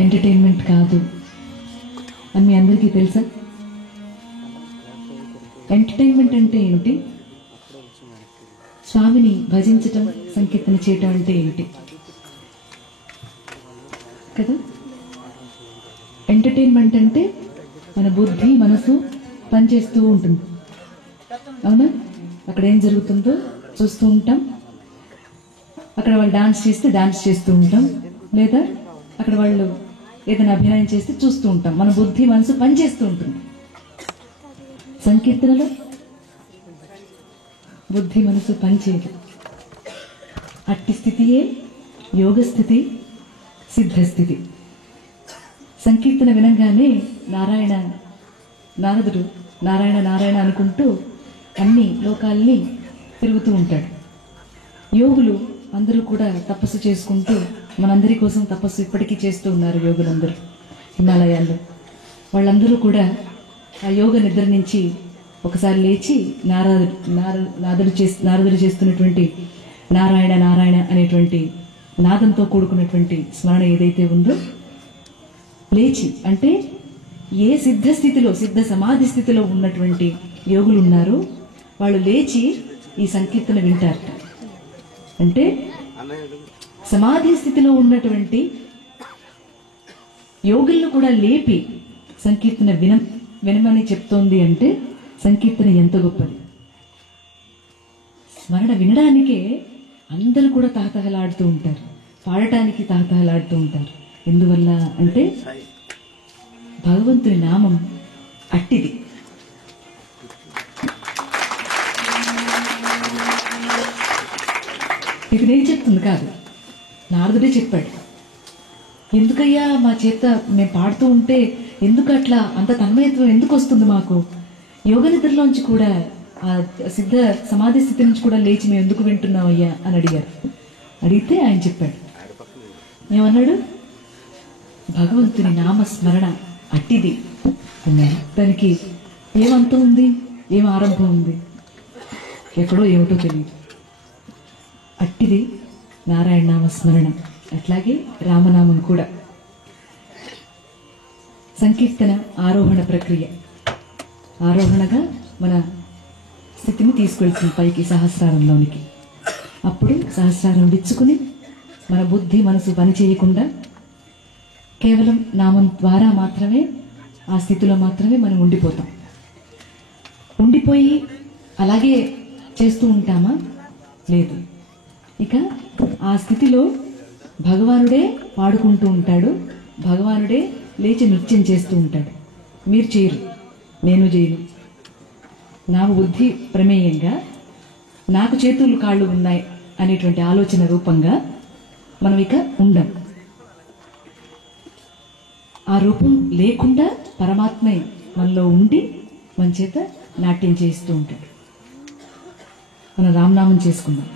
Entertainment కాదు అని మీ అందరికీ తెలుసా? ఎంటర్టైన్మెంట్ అంటే ఏమిటి? స్వామిని భజించటం, సంకీర్తన చేయటం అంటే ఏమిటి కదా? ఎంటర్టైన్మెంట్ అంటే మన బుద్ధి మనసు పనిచేస్తూ ఉంటుంది, అవునా? అక్కడ ఏం జరుగుతుందో చూస్తూ ఉంటాం, అక్కడ వాళ్ళు డాన్స్ చేస్తే డాన్స్ చేస్తూ ఉంటాం, లేదా అక్కడ వాళ్ళు ఏదైనా అభినయం చేస్తే చూస్తూ ఉంటాం. మన బుద్ధి మనసు పనిచేస్తూ ఉంటుంది. సంకీర్తనలో బుద్ధి మనసు పనిచేయదు. అట్టి స్థితియే యోగస్థితి, సిద్ధస్థితి. సంకీర్తన వినంగానే నారదుడు నారాయణ నారాయణ అనుకుంటూ అన్ని లోకాల్ని తిరుగుతూ ఉంటాడు. యోగులు అందరూ కూడా తపస్సు చేసుకుంటూ, మనందరి కోసం తపస్సు ఇప్పటికీ చేస్తూ ఉన్నారు యోగులందరూ హిమాలయాల్లో. వాళ్ళందరూ కూడా ఆ యోగ నిద్ర నుంచి ఒకసారి లేచి నారదుడు చేస్తున్నటువంటి నారాయణ నారాయణ అనేటువంటి నాదంతో కూడుకున్నటువంటి స్మరణ ఏదైతే ఉందో, లేచి, అంటే ఏ సిద్ధస్థితిలో, సిద్ధ సమాధి స్థితిలో ఉన్నటువంటి యోగులు ఉన్నారో వాళ్ళు లేచి ఈ సంకీర్తన వింటారట. అంటే సమాధి స్థితిలో ఉన్నటువంటి యోగులను కూడా లేపి సంకీర్తన వినమని చెప్తోంది. అంటే సంకీర్తన ఎంత గొప్పది! స్మరణ వినడానికే అందరూ కూడా తహతహలాడుతూ ఉంటారు, పాడటానికి తహతహలాడుతూ ఉంటారు. ఎందువల్ల అంటే భగవంతుని నామం అట్టిది. ఇది నేను చెప్తుంది కాదు, నారదుడే చెప్పాడు. ఎందుకయ్యా మా చేత మేము పాడుతూ ఉంటే ఎందుకు అట్లా అంత తన్మయత్వం ఎందుకు వస్తుంది మాకు? యోగ నిద్రలోంచి కూడా, ఆ సిద్ధ సమాధి స్థితి నుంచి కూడా లేచి మేము ఎందుకు వింటున్నాం అయ్యా అని అడిగారు. అడిగితే ఆయన చెప్పాడు, ఏమన్నాడు? భగవంతుని నామస్మరణ అట్టిది అన్నాడు. దానికి ఏమంతం ఉంది, ఏం ఆరంభం ఉంది, ఎక్కడో ఏమిటో తెలియదు. అట్టిది నారాయణ నామస్మరణం. అట్లాగే రామనామం కూడా. సంకీర్తన ఆరోహణ ప్రక్రియ. ఆరోహణగా మన స్థితిని తీసుకెళ్తుంది పైకి, సహస్రారంలోనికి. అప్పుడు సహస్రారం విచ్చుకుని మన బుద్ధి మనసు పని చేయకుండా కేవలం నామం ద్వారా మాత్రమే, ఆ స్థితిలో మాత్రమే మనం ఉండిపోతాం. ఉండిపోయి అలాగే చేస్తూ ఉంటామా? లేదు. ఇక ఆ స్థితిలో భగవానుడే పాడుకుంటూ ఉంటాడు, భగవానుడే లేచి నృత్యం చేస్తూ ఉంటాడు. మీరు చేయరు, నేను చేయను. నా బుద్ధి ప్రమేయంగా నాకు చేతులు కాళ్ళు ఉన్నాయి అనేటువంటి ఆలోచన రూపంగా మనం ఇక ఉండం. ఆ రూపం లేకుండా పరమాత్మే మనలో ఉండి మన చేత నాట్యం చేస్తూ ఉంటాడు. మనం రామనామం చేసుకుందాం.